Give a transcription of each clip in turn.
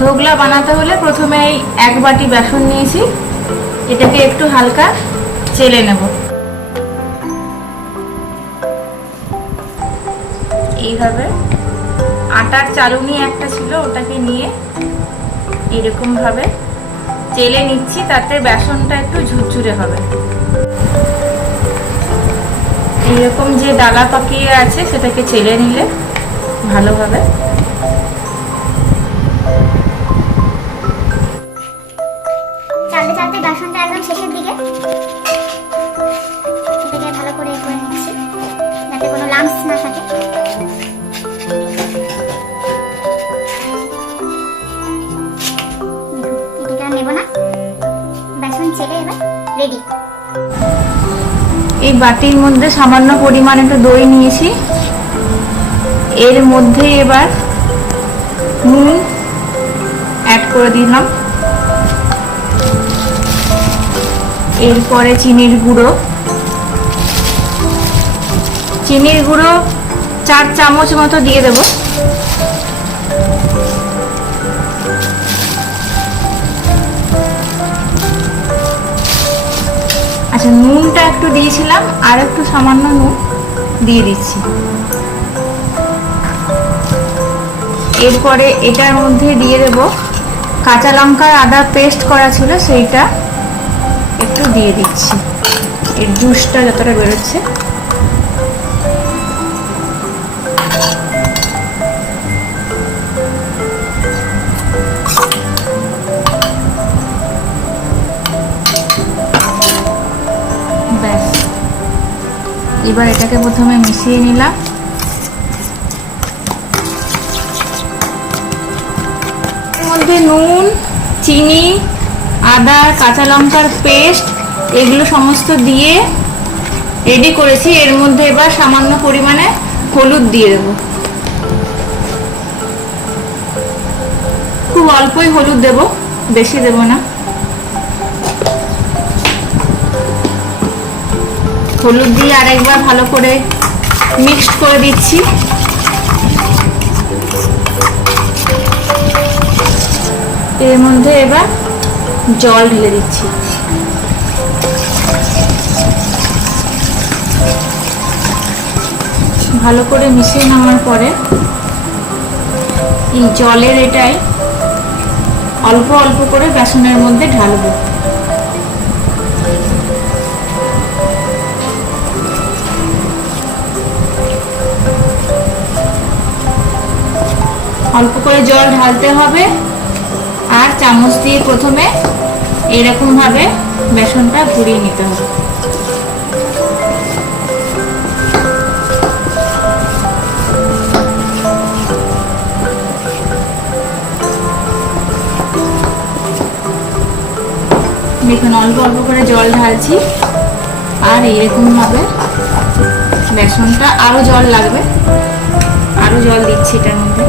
ধোকলা বানাতে হলে প্রথমে এই 1 বাটি বেসন নিয়েছি, এটাকে একটু হালকা চেলে নেব। এইভাবে আটার চালুনি একটা ছিল, ওটাকে নিয়ে এরকম ভাবে চেলে নিচ্ছি, তাতে বেসনটা একটু ঝুরঝুরে হবে। এইরকম যে ডালা পাকিয়ে আছে সেটাকে চেলে নিলে ভালোভাবে চালতে চালতে বেসনটা একদম শেষের দিকে এটাকে ভালো করে নিচ্ছি যাতে কোনো লাম্পস না থাকে। এটা নেব না, বেসন চেলে এবার রেডি। এই বাটির মধ্যে সামান্য পরিমাণ একটু দই নিয়েছি, এর মধ্যে এবার নুন অ্যাড করে দিলাম, এরপরে চিনির গুঁড়ো 4 চামচ মতো দিয়ে দেব। আচ্ছা, নুনটা একটু দিয়েছিলাম, আর একটু সামান্য নুন দিয়ে দিচ্ছি। এরপরে এটার মধ্যে দিয়ে দেব কাঁচা লঙ্কার আদা পেস্ট করা ছিল, সেইটা একটু দিয়ে দিচ্ছি, এর জুসটা যতটা বেরোচ্ছে। ব্যাস, এবার এটাকে প্রথমে মিশিয়ে নিলাম। এর মধ্যে নুন, চিনি, আদা, কাঁচা লঙ্কার পেস্ট এগুলো সমস্ত দিয়ে রেডি করেছি। এর মধ্যে এবার সামান্য পরিমাণে হলুদ দিয়ে দেব, খুব অল্পই হলুদ দেব, বেশি দেব না। হলুদ দিয়ে আরেকবার ভালো করে মিক্সড করে দিচ্ছি। এর মধ্যে এবার জল ঢেলে দিচ্ছি। ভালো করে মিশিয়ে নেওয়ার পরে এই জলের এটাই অল্প অল্প করে বেসনের মধ্যে ঢালবো। অল্প করে জল ঢালতে হবে, আর চামচ দিয়ে প্রথমে এরকম ভাবে বেসনটা ঘুরিয়ে নিতে হবে। দেখুন, অল্প অল্প করে জল ঢালছি, আর এরকম ভাবে বেসনটা আরো জল লাগবে, আরো জল দিচ্ছি এটার মধ্যে।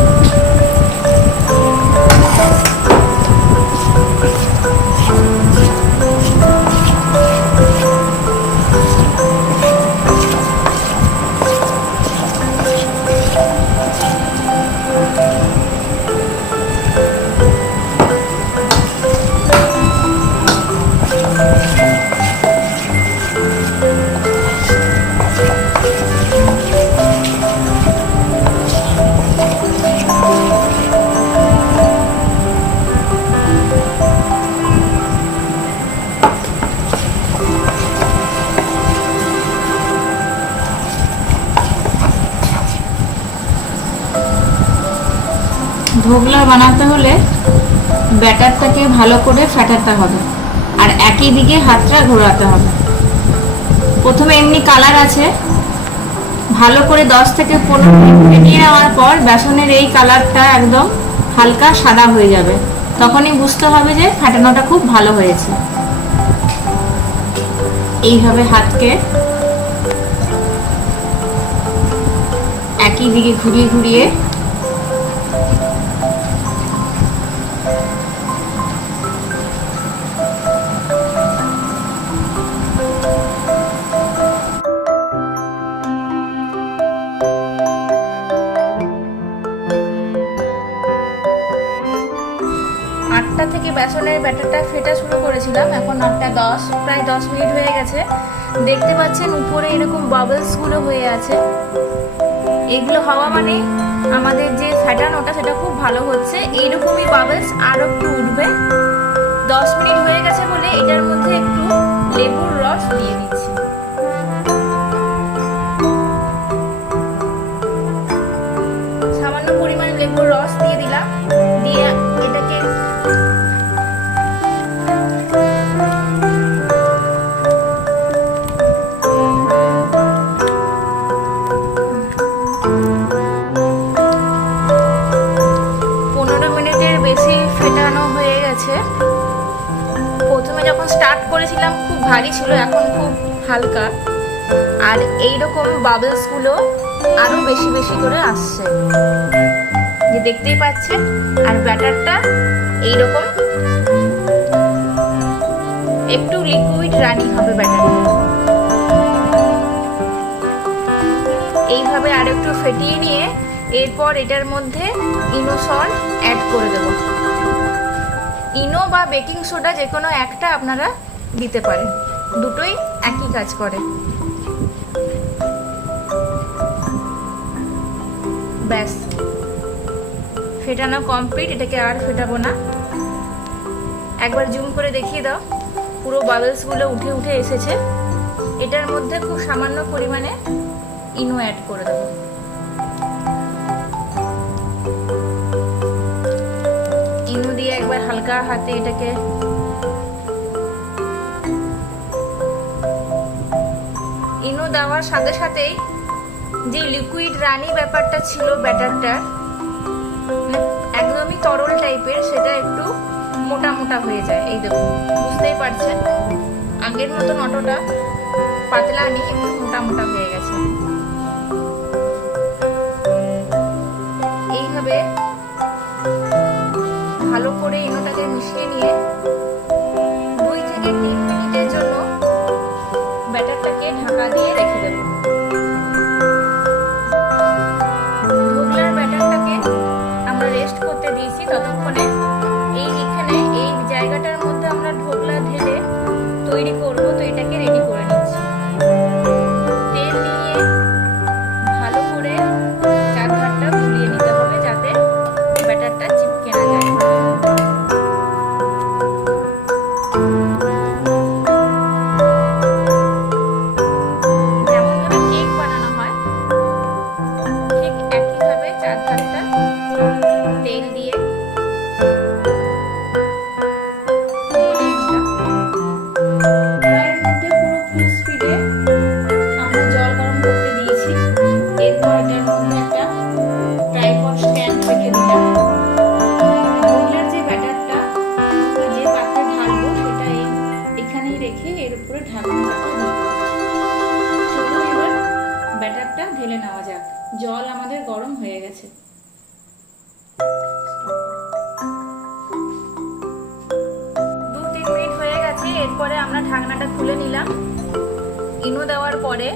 ধোকলা বানাতে হলে ব্যাটারটাকে ভালো করে ফেটাতে হবে, আর একই দিকে হাতটা ঘোরাতে হবে। প্রথমে এমনি কালার আছে, ভালো করে 10 থেকে 15 মিনিট ফেটিয়ে নেওয়ার পর বেসনের এই কালারটা একদম হালকা সাদা হয়ে যাবে, তখনই বুঝতে হবে যে ফেটানোটা খুব ভালো হয়েছে। এইভাবে হাতকে একই দিকে ঘুরিয়ে ঘুরিয়ে বেসনের ব্যাটারটা ফেটা শুরু করেছিলাম, এখন 8:10, প্রায় 10 মিনিট হয়ে গেছে। দেখতে পাচ্ছেন উপরে এরকম বাবলসগুলো হয়ে আছে। এগুলো হওয়া মানে আমাদের যে ফ্যাটানোটা সেটা খুব ভালো হচ্ছে। এইরকমই বাবলস আরও একটু উঠবে। 10 মিনিট হয়ে গেছে বলে এটার মধ্যে একটু লেবুর রস দিয়ে দিচ্ছি। সামান্য পরিমাণে লেবুর রস দিয়ে দিলাম, দিয়ে এটাকে বেশি ফেটানো হয়ে গেছে। প্রথমে যখন স্টার্ট করেছিলাম খুব ভারী ছিল, এখন খুব হালকা। আর এইরকম বাবলসগুলো আরো বেশি বেশি করে আসছে, যে দেখতেই পাচ্ছেন। আর ব্যাটারটা এইরকম একটু লিকুইড রানি হবে ব্যাটারটা। এইভাবে আর একটু ফেটিয়ে নিয়ে এরপর এটার মধ্যে ইনো সল্ট অ্যাড করে দেব। ইনো বা বেকিং সোডা যে কোনো একটা আপনারা দিতে পারেন, দুটোই একই কাজ করে। ব্যাস, ফেটানো কমপ্লিট। এটাকে আর ফেটাবো না। একবার জুম করে দেখিয়ে দাও, পুরো বাবলসগুলো উঠে উঠে এসেছে। এটার মধ্যে খুব সামান্য পরিমাণে ইনো অ্যাড করে দেবো। ইনো দিয়ে একবার হালকা হাতে এটাকে ইনো দেওয়ার সাথে সাথেই যে লিকুইড রানি ব্যাপারটা ছিল ব্যাটারটার, একদমই তরল টাইপের, সেটা একটু মোটা মোটা হয়ে যায়। এই দেখুন, বুঝতেই পারছেন আগের মতন অতটা পাতলা নেই, একটু মোটা মোটা হয়ে গেছে। এইভাবে ভালো করে ইনোটাকে মিশিয়ে নিয়ে 2 থেকে 3 মিনিটের জন্য ব্যাটারটাকে ঢাকা দিয়ে রেখে দেব। ধোকলার ব্যাটারটাকে আমরা রেস্ট করতে দিয়েছি। ততক্ষণে এখানে এই জায়গাটার মধ্যে আমরা ঢোকলা ঢেলে তৈরি করব, তো এটাকে রেডি করে নিচ্ছি। তেল নিয়ে ভালো করে চারধারটা বুলিয়ে নিতে হবে, যাতে ব্যাটারটা চিপকে না যায়। যেমনভাবে কেক বানানো হয় ঠিক একইভাবে চারধারটা তেল দিয়ে ঢেলে নেওয়া যাক। জল আমাদের গরম হয়ে গেছে। 2-3 মিনিট হয়ে গেছে। এরপরে আমরা ঢাকনাটা খুলে নিলাম। ইনো দেওয়ার পরে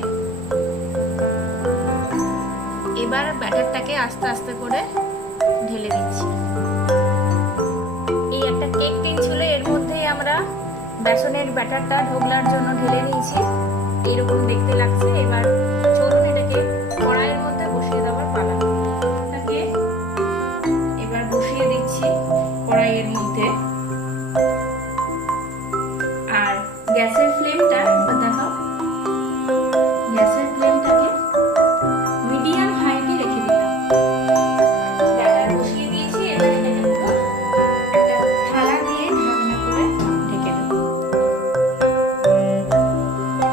এবার ব্যাটারটাকে আস্তে আস্তে করে ঢেলে দিচ্ছি। এই একটা কেক টিন ছিল, এর মধ্যেই আমরা বেসনের ব্যাটারটা ঢোকলার জন্য ঢেলে নিয়েছি। এরকম দেখতে লাগছে। এবার চলুন এটাকে কড়াইয়ের মধ্যে বসিয়ে দেওয়ার পালা। এটাকে এবার বসিয়ে দিচ্ছি কড়াইয়ের মধ্যে। আর গ্যাসের ফ্লেমটা দেখাও, গ্যাসের ফ্লেমটাকে মিডিয়াম হাইতে রেখে দিলাম। ব্যাটার বসিয়ে দিয়েছি। এবার এটাকে পুরো একটা থালা দিয়ে ঢাকনা করে ঢেকে দেব।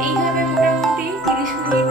এইভাবে মোটামুটি 30 মিনিট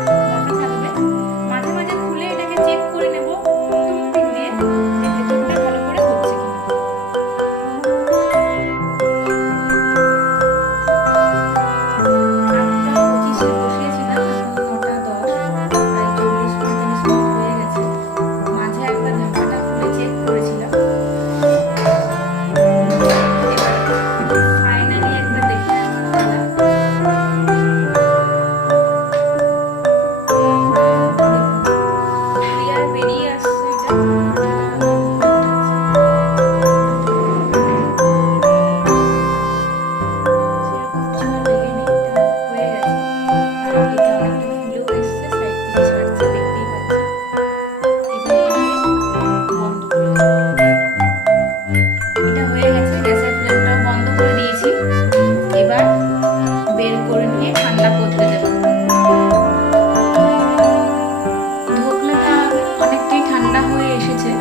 হয়েছে,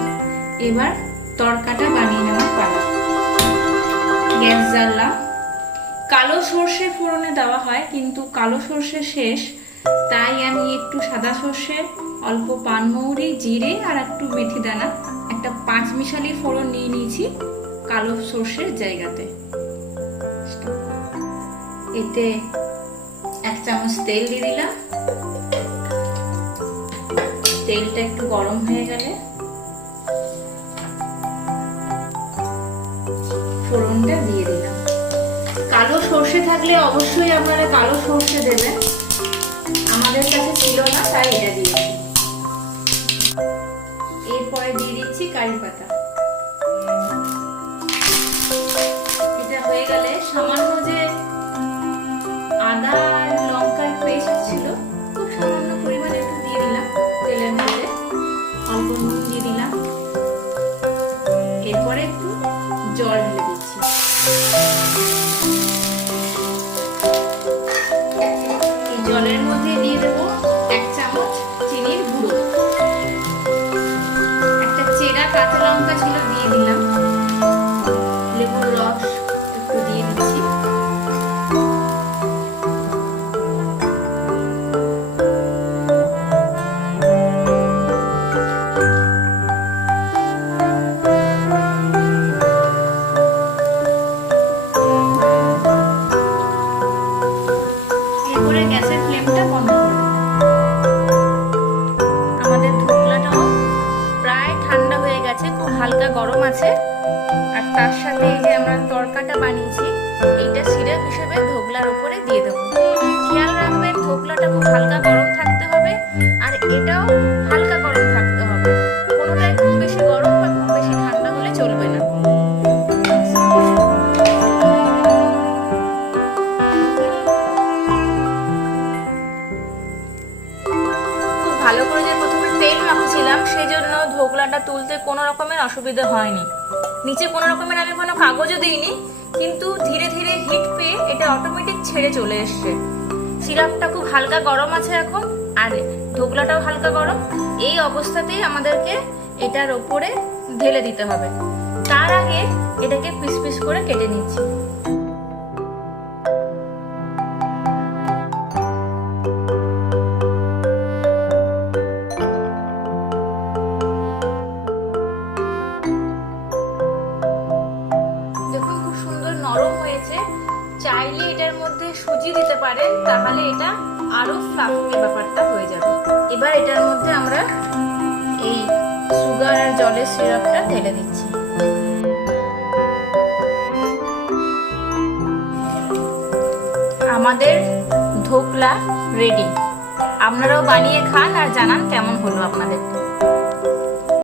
এবার তড়কাটা বানিয়ে নেওয়ার পালা। গ্যাস জ্বাললাম। কালো সর্ষে ফোড়নে দেওয়া হয়, কিন্তু কালো সর্ষে শেষ, তাই আমি একটু সাদা সর্ষে, অল্প পানমৌরি, জিরে আর একটু মেথি দানা, একটা 5 মিশালি ফোড়ন নিয়ে নিয়েছি কালো সর্ষের জায়গাতে। এতে 1 চামচ তেল দিয়ে দিলাম। তেলটা একটু গরম হয়ে গেলে ফোড়নটা দিয়ে দিলাম। কালো সর্ষে থাকলে অবশ্যই আপনারা কালো সর্ষে দেবেন, আমাদের কাছে ছিল না তাই এটা দিয়েছি। এরপরে দিয়ে দিচ্ছি কারি পাতা। এটা হয়ে গেলে সামান্য যে আদা আর লঙ্কার পেস্ট ছিল, খুব সামান্য পরিমাণে একটু দিয়ে দিলাম তেলের মধ্যে। অল্প নুন দিয়ে দিলাম। এরপরে একটু জল ঢেলে দিচ্ছি। এই জলের মধ্যে দিয়ে দেবো 1 চামচ চিনির গুঁড়ো। একটা চেরা কাঁচা লঙ্কা ছিল, দিয়ে দিলাম। লেবুর রস একটু দিয়ে দিচ্ছি। এরপরে গ্যাসের ফ্লেমটা বন্ধ করে দিলাম। আমাদের ধোকলাটাও প্রায় ঠান্ডা হয়ে গেছে, খুব হালকা গরম আছে। আর তার সাথে এই যে আমরা তড়কাটা বানিয়েছি, এইটা সিরাপ হিসেবে ধোকলার উপরে দিয়ে দেবো। খেয়াল রাখবেন ধোকলাটা খুব হালকা গরম থাকতে হবে, আর এটাও হালকা গরম থাকতে হবে। কোনোটাই খুব বেশি গরম বা খুব বেশি ঠান্ডা হলে চলবে না। ভালো করে যে প্রথমে তেল মাখছিলাম, সেই জন্য ধোকলাটা তুলতে কোনো রকমের অসুবিধা হয়নি। নিচে কোনো রকমের আমি কোনো কাগজও দিইনি, কিন্তু ধীরে ধীরে হিট পেয়ে এটা অটোমেটিক ছেড়ে চলে এসছে। সিরাপটা খুব হালকা গরম আছে এখন, আর ধোকলাটাও হালকা গরম। এই অবস্থাতেই আমাদেরকে এটার ওপরে ঢেলে দিতে হবে। তার আগে এটাকে পিস পিস করে কেটে নিচ্ছি। নরম হয়েছে, চাইলে এটার মধ্যে সুজি দিতে পারেন, তাহলে এটা আরো ফ্লাফি ব্যাপারটা হয়ে যাবে। এবার এটার মধ্যে আমরা এই সুগার আর জলের সিরাপটা ঢেলে দিচ্ছি। আমাদের ধোকলা রেডি। আপনারাও বানিয়ে খান আর জানান কেমন হলো আপনাদের।